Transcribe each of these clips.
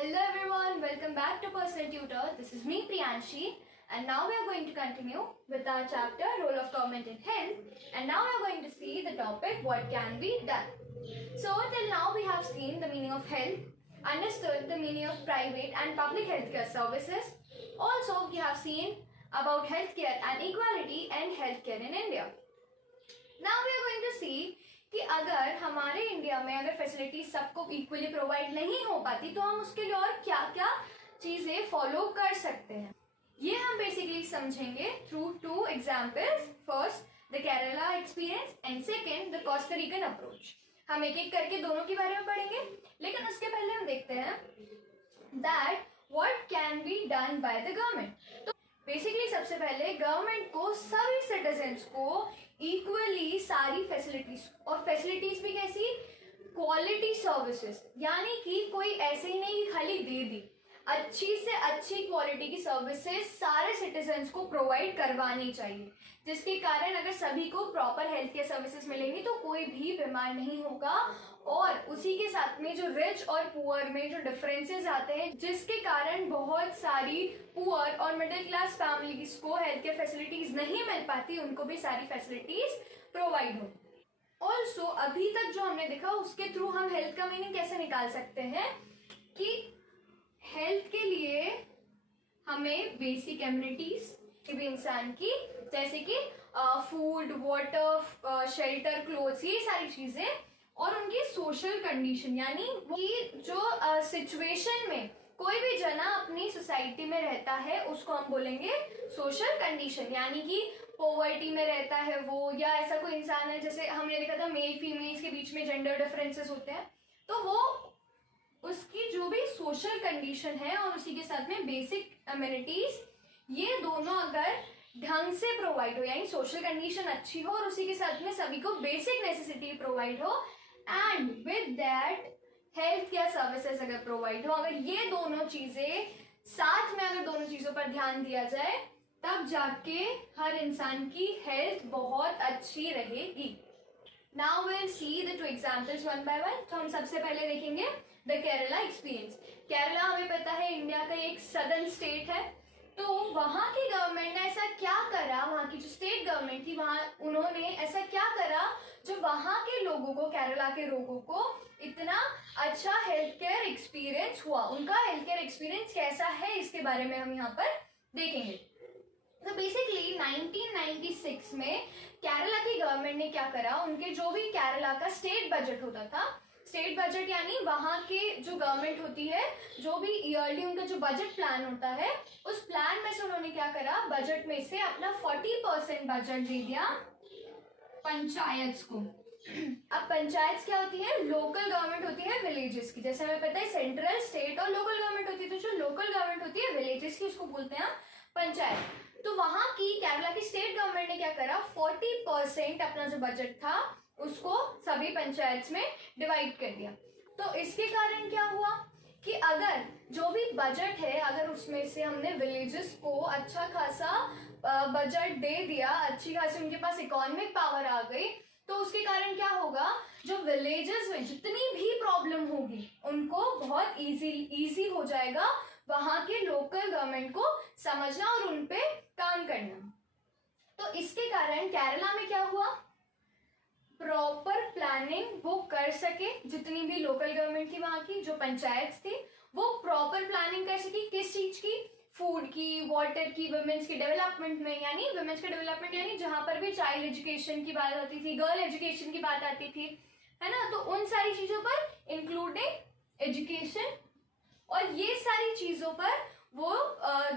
Hello everyone, welcome back to Personal Tutor. This is me Priyanshi, and now we are going to continue with our chapter Role of Government in Health, and now we are going to see the topic what can be done. So till now we have seen the meaning of health, understood the meaning of private and public healthcare services. Also we have seen about healthcare and equality and healthcare in India. Now we are going to see कि अगर हमारे India में अगर facility सबको equally provide नहीं हो पाती तो हम उसके लिए और क्या क्या चीजें फॉलो कर सकते हैं, ये हम बेसिकली समझेंगे through two examples. First the Kerala experience and second the Costa Rican approach. हम एक एक करके दोनों के बारे में पढ़ेंगे, लेकिन उसके पहले हम देखते हैं that what can be done by the government. तो बेसिकली सबसे पहले गवर्नमेंट को सभी सिटीजन्स को इक्वली सारी फैसिलिटीज, और फैसिलिटीज भी कैसी, क्वालिटी सर्विसेज, यानी कि कोई ऐसे ही नहीं खाली दे दी, अच्छी से अच्छी क्वालिटी की सर्विसेज सारे सिटीजन्स को प्रोवाइड करवानी चाहिए, जिसके कारण अगर सभी को प्रॉपर हेल्थ केयर सर्विसेज मिलेंगी तो कोई भी बीमार नहीं होगा. और उसी के साथ में जो रिच और पुअर में जो डिफरेंसेस आते हैं, जिसके कारण बहुत सारी पुअर और मिडिल क्लास फैमिलीज को हेल्थ केयर फैसिलिटीज नहीं मिल पाती, उनको भी सारी फैसिलिटीज प्रोवाइड हो. ऑल्सो अभी तक जो हमने देखा उसके थ्रू हम हेल्थ का मीनिंग कैसे निकाल सकते हैं कि हेल्थ के लिए हमें बेसिक एमिनिटीज भी इंसान की, जैसे कि फूड, वाटर, शेल्टर, क्लोथ्स, ये सारी चीजें, और उनकी सोशल कंडीशन, यानी कि जो सिचुएशन में कोई भी जना अपनी सोसाइटी में रहता है उसको हम बोलेंगे सोशल कंडीशन. यानी कि पॉवर्टी में रहता है वो, या ऐसा कोई इंसान है, जैसे हमने देखा था मेल फीमेल्स के बीच में जेंडर डिफरेंसेस होते हैं, तो वो उसकी जो भी सोशल कंडीशन है और उसी के साथ में बेसिक अम्यूनिटीज, ये दोनों अगर ढंग से प्रोवाइड हो, यानी सोशल कंडीशन अच्छी हो और उसी के साथ में सभी को बेसिक नेसेसिटी प्रोवाइड हो, and with that health care services अगर प्रोवाइड हो, अगर ये दोनों चीजें साथ में, अगर दोनों चीजों पर ध्यान दिया जाए, तब जाके हर इंसान की हेल्थ बहुत अच्छी रहेगी. Now will see the two examples one by one. तो हम सबसे पहले देखेंगे द केरला एक्सपीरियंस. केरला हमें पता है इंडिया का एक सदर्न स्टेट है, तो वहां की गवर्नमेंट ने ऐसा क्या करा, वहां की जो स्टेट गवर्नमेंट थी वहां उन्होंने ऐसा क्या करा जो वहां के लोगों को, केरला के लोगों को इतना अच्छा हेल्थ केयर एक्सपीरियंस हुआ. उनका हेल्थ केयर एक्सपीरियंस कैसा है इसके बारे में हम यहाँ पर देखेंगे. तो बेसिकली 1996 में केरला की गवर्नमेंट ने क्या करा, उनके जो भी केरला का स्टेट बजट होता था, स्टेट बजट यानी वहां के जो गवर्नमेंट होती है, जो भी ईयरली उनका जो बजट प्लान होता है, उस प्लान में से उन्होंने क्या करा, बजट में से अपना 40% बजट दे दिया पंचायत को. अब पंचायत क्या होती है, लोकल गवर्नमेंट होती है विलेजेस की. जैसे हमें पता है सेंट्रल, स्टेट और लोकल गवर्नमेंट होती है, तो जो लोकल गवर्नमेंट होती है विलेजेस की, उसको बोलते हैं पंचायत. तो वहां की केरला की स्टेट गवर्नमेंट ने क्या करा, 40% अपना जो बजट था उसको सभी पंचायत में डिवाइड कर दिया. तो इसके कारण क्या हुआ कि अगर जो भी बजट है, अगर उसमें से हमने विलेजेस को अच्छा खासा बजट दे दिया, अच्छी खासी उनके पास इकोनॉमिक पावर आ गई, तो उसके कारण क्या होगा, जो विलेजेस में जितनी भी प्रॉब्लम होगी उनको बहुत इजी हो जाएगा वहां के लोकल गवर्नमेंट को समझना और उन पे काम करना. तो इसके कारण केरला में क्या हुआ, प्रॉपर प्लानिंग वो कर सके, जितनी भी लोकल गवर्नमेंट थी वहां की, जो पंचायत थी, वो प्रॉपर प्लानिंग कर सकी. किस चीज की, फूड की, वाटर की, वुमेन्स की डेवलपमेंट में, यानी वुमेन्स का डेवलपमेंट यानी जहां पर भी चाइल्ड एजुकेशन की बात आती थी, गर्ल एजुकेशन की बात आती थी, है ना, तो उन सारी चीजों पर इंक्लूडिंग एजुकेशन, और ये सारी चीजों पर वो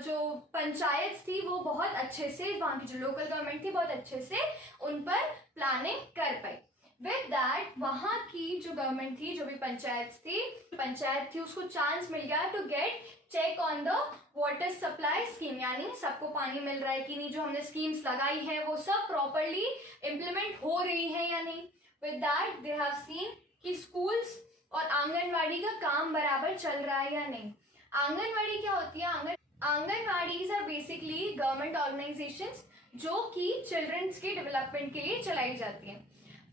जो पंचायत थी वो बहुत अच्छे से, वहां की जो लोकल गवर्नमेंट थी बहुत अच्छे से उन पर प्लानिंग कर पाई. विद दैट वहां की जो गवर्नमेंट थी, जो भी पंचायत थी उसको चांस मिल गया to get check on the water supply scheme, यानी सबको पानी मिल रहा है कि नहीं, जो हमने स्कीम्स लगाई है वो सब प्रॉपरली इम्प्लीमेंट हो रही है या नहीं. With that they have seen कि स्कूल्स और आंगनवाड़ी का काम बराबर चल रहा है या नहीं. आंगनवाड़ी क्या होती है, anganwadis are basically government organisations जो कि चिल्ड्रंस के डेवलपमेंट के लिए चलाई जाती हैं.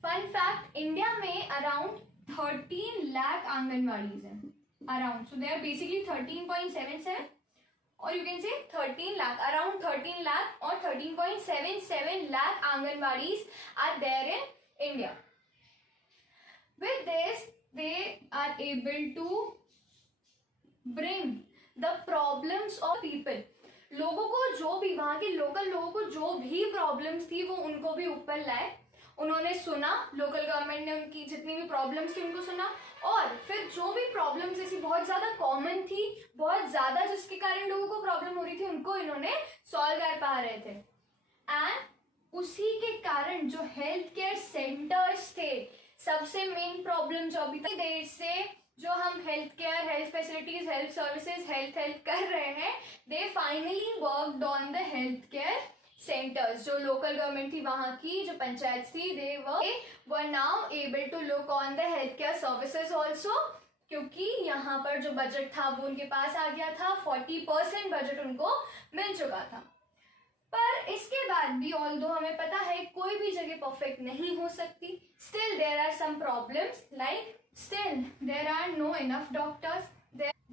फन फैक्ट, इंडिया में अराउंड 13 लाख आंगनवाड़ीज हैं. around. So they are basically 13.77, or you can say 13 lakh, around 13 lakh or 13.77 lakh Anganwadis are there in India. With this, they are able to bring the problems of people. लोगों को जो भी, वहाँ के local लोगों को जो भी प्रॉब्लम्स थी वो उनको भी ऊपर लाए. उन्होंने सुना, लोकल गवर्नमेंट ने उनकी जितनी भी प्रॉब्लम्स थी उनको सुना, और फिर जो भी प्रॉब्लम्स ऐसी बहुत ज़्यादा कॉमन थी, बहुत ज़्यादा जिसके कारण लोगों को प्रॉब्लम हो रही थी, उनको इन्होंने सॉल्व कर पा रहे थे. एंड उसी के कारण जो हेल्थ केयर सेंटर्स थे, सबसे मेन प्रॉब्लम जो अभी तक देर से जो हम health care, health facilities, health services, health कर रहे हैं, they finally worked on the health care centres. जो लोकल गवर्नमेंट थी वहां की, जो पंचायत थी, they were now able to look on the health care services also, क्योंकि यहाँ पर जो बजट था वो उनके पास आ गया था. 40% बजट उनको मिल चुका था. पर इसके बाद भी, ऑल्दो हमें पता है कोई भी जगह परफेक्ट नहीं हो सकती, still there are some problems, like still there are no enough doctors,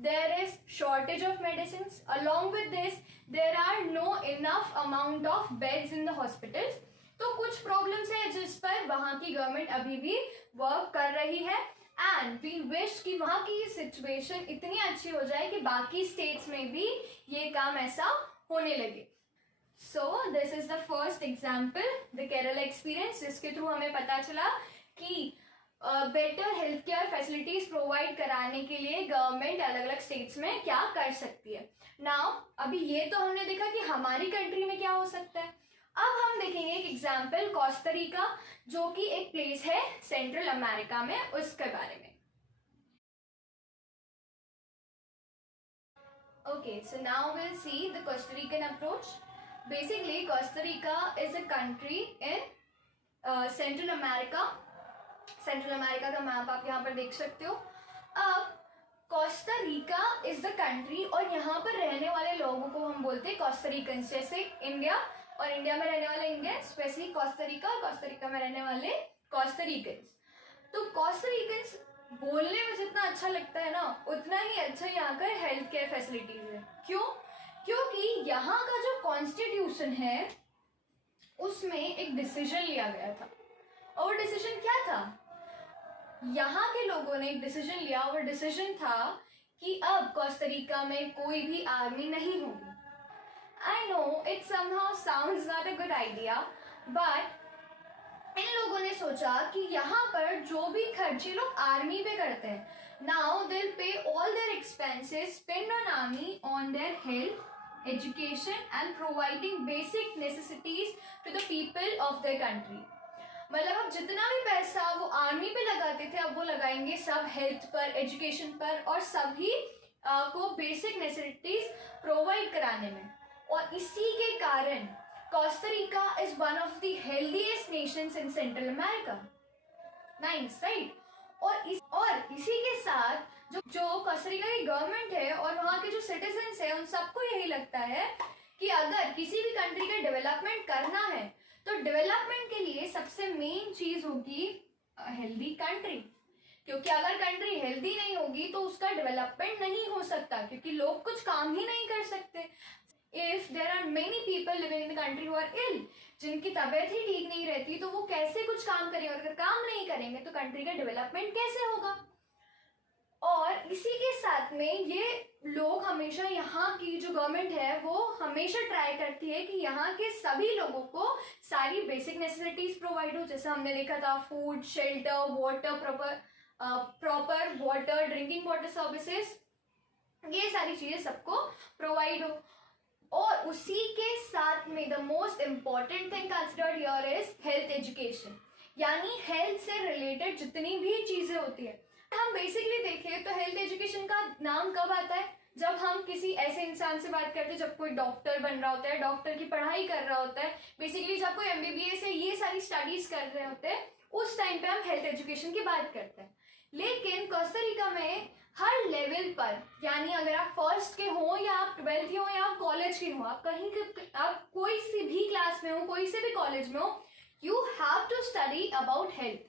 there is shortage of medicines, along with this there are no enough amount of beds in the hospitals. तो कुछ problems है जिस पर वहाँ की government अभी भी work कर रही है, एंड वी विश कि वहाँ की सिचुएशन इतनी अच्छी हो जाए कि बाकी स्टेट्स में भी ये काम ऐसा होने लगे. So this is the first example, the Kerala experience, जिसके थ्रू हमें पता चला कि better health care facilities provide कराने के लिए गवर्नमेंट अलग अलग स्टेट्स में क्या कर सकती है. नाउ अभी ये तो हमने देखा कि हमारी कंट्री में क्या हो सकता है. अब हम देखेंगे एक एग्जाम्पल, कोस्टारिका, जो कि एक प्लेस है सेंट्रल अमेरिका में, उसके बारे में. Okay, so now will see the Costa Rican approach. Basically Costa Rica is a country in central America. Central America का मैप आप यहाँ पर देख सकते हो. अब Costa Rica is the country, और यहाँ पर रहने वाले लोगों को हम बोलते हैं कोस्टारिकन्स. जैसे इंडिया, और इंडिया में रहने वाले इंडियंस, वैसे ही कोस्टा रिका और कोस्टा रिका में रहने वाले कोस्टारिकन्स. तो कोस्टारिकन्स बोलने में जितना अच्छा लगता है ना, उतना ही अच्छा यहाँ का हेल्थ केयर फैसिलिटीज है. क्यों? क्योंकि यहाँ का जो कॉन्स्टिट्यूशन है उसमें एक डिसीजन लिया गया था, और वो डिसीजन क्या था? यहाँ के लोगों ने एक डिसीजन लिया, और डिसीजन था कि अब कोस्टारिका में कोई भी आर्मी नहीं होगी. I know it somehow sounds not a good idea, but in लोगों ने सोचा कि यहाँ पर जो भी खर्चे लोग आर्मी पे करते हैं, now they will pay all their expenses spend on army on their health, education and providing basic necessities to the people of their country. मतलब अब जितना भी पैसा वो आर्मी पे लगाते थे, अब वो लगाएंगे सब हेल्थ पर, एजुकेशन पर, और सभी को बेसिक नेसेसिटीज प्रोवाइड कराने में. और इसी के कारण Costa Rica is one of the healthiest Nations in central America. Nice, right? और इसी के साथ जो कोस्टारिका की गवर्नमेंट है और वहाँ के जो सिटीजन्स है, उन सबको यही लगता है कि अगर किसी भी कंट्री का डेवलपमेंट करना है तो डेवलपमेंट के लिए सबसे मेन चीज होगी हेल्दी कंट्री. क्योंकि अगर कंट्री हेल्दी नहीं होगी तो उसका डेवलपमेंट नहीं हो सकता, क्योंकि लोग कुछ काम ही नहीं कर सकते. If there are many people living in the country who are ill, जिनकी तबीयत ही ठीक नहीं रहती, तो वो कैसे कुछ काम करेंगे, और अगर काम नहीं करेंगे तो कंट्री का डेवलपमेंट कैसे होगा. और इसी के साथ में ये लोग हमेशा, यहाँ की जो गवर्नमेंट है वो हमेशा ट्राई करती है कि यहाँ के सभी लोगों को सारी बेसिक नेसेसिटीज प्रोवाइड हो. जैसे हमने देखा था, food, shelter, water, proper water, drinking water services, ये सारी चीजें सबको प्रोवाइड हो. और उसी के साथ में the most important thing considered here is health education, यानी हेल्थ से रिलेटेड जितनी भी चीजें होती है. हम बेसिकली देखें तो हेल्थ एजुकेशन का नाम कब आता है? जब हम किसी ऐसे इंसान से बात करते हैं, जब कोई डॉक्टर बन रहा होता है, डॉक्टर की पढ़ाई कर रहा होता है, बेसिकली जब कोई एमबीबीएस है, ये सारी स्टडीज कर रहे होते हैं, उस टाइम पे हम हेल्थ एजुकेशन की बात करते हैं. लेकिन कोस्टारिका में हर लेवल पर, यानी अगर आप फर्स्ट के हो या आप 12th हो या आप कॉलेज के हो, आप कहीं के, आप कोई सी भी क्लास में हो, कोई से भी कॉलेज में हो, you have to study about health.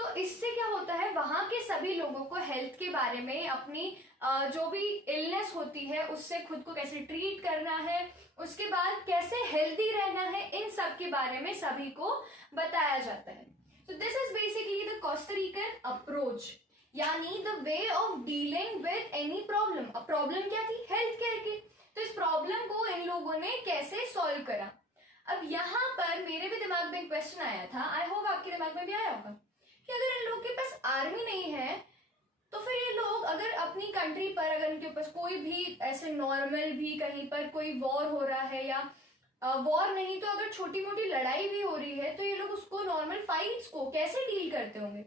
तो इससे क्या होता है, वहाँ के सभी लोगों को हेल्थ के बारे में, अपनी जो भी इलनेस होती है उससे खुद को कैसे ट्रीट करना है, उसके बाद कैसे हेल्दी रहना है, इन सब के बारे में सभी को बताया जाता है. So this is basically the Costa Rican approach, यानी the way of dealing with any problem. अब प्रॉब्लम क्या थी, हेल्थ केयर की. तो इस प्रॉब्लम को इन लोगों ने कैसे सॉल्व करा. अब यहाँ पर मेरे भी दिमाग में एक क्वेश्चन आया था, आई होप आपके दिमाग में भी आया होगा, कि अगर इन लोगों के पास आर्मी नहीं है तो फिर ये लोग अगर अपनी कंट्री पर, अगर इनके पास कोई भी ऐसे नॉर्मल भी कहीं पर कोई वॉर हो रहा है, या वॉर नहीं तो अगर छोटी मोटी लड़ाई भी हो रही है, तो ये लोग उसको, नॉर्मल फाइट्स को कैसे डील करते होंगे.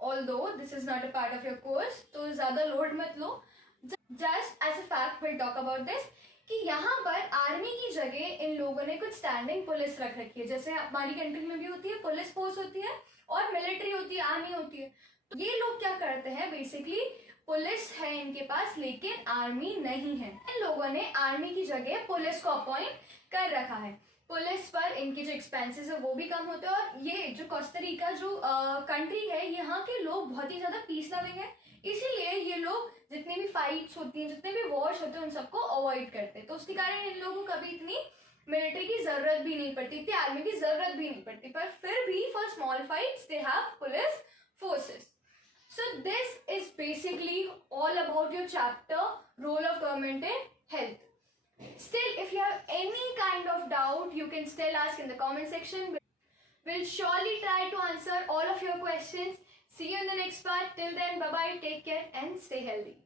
Although this is not a part of your course, तो ज्यादा लोड मत लो. Just as a fact will talk about this, कि यहाँ पर आर्मी की जगह इन लोगों ने कुछ स्टैंडिंग पुलिस रख रखी है. जैसे हमारी कंट्री में भी होती है, पुलिस फोर्स होती है और मिलिट्री होती है, आर्मी होती है. तो ये लोग क्या करते हैं, बेसिकली पुलिस है इनके पास लेकिन आर्मी नहीं है. इन लोगों ने आर्मी की जगह पुलिस को अपॉइंट कर रखा है. पुलिस पर इनके जो एक्सपेंसेस है वो भी कम होते हैं. और ये जो कोस्टा रिका जो कंट्री है, यहाँ के लोग बहुत ही ज्यादा पीस लविंग है, इसीलिए ये लोग जितनी भी फाइट्स होती हैं, जितने भी वॉर्स होते हैं, उन सबको अवॉइड करते हैं. तो उसके कारण इन लोगों को कभी इतनी मिलिट्री की जरूरत भी नहीं पड़ती, इतनी आर्मी की जरूरत भी नहीं पड़ती. पर फिर भी for small fights they have police forces. So this is basically all about your chapter, role of government in health. Still, if you have any kind of doubt, you can still ask in the comment section. We'll surely try to answer all of your questions. See you in the next part. Till then, bye bye, take care and stay healthy.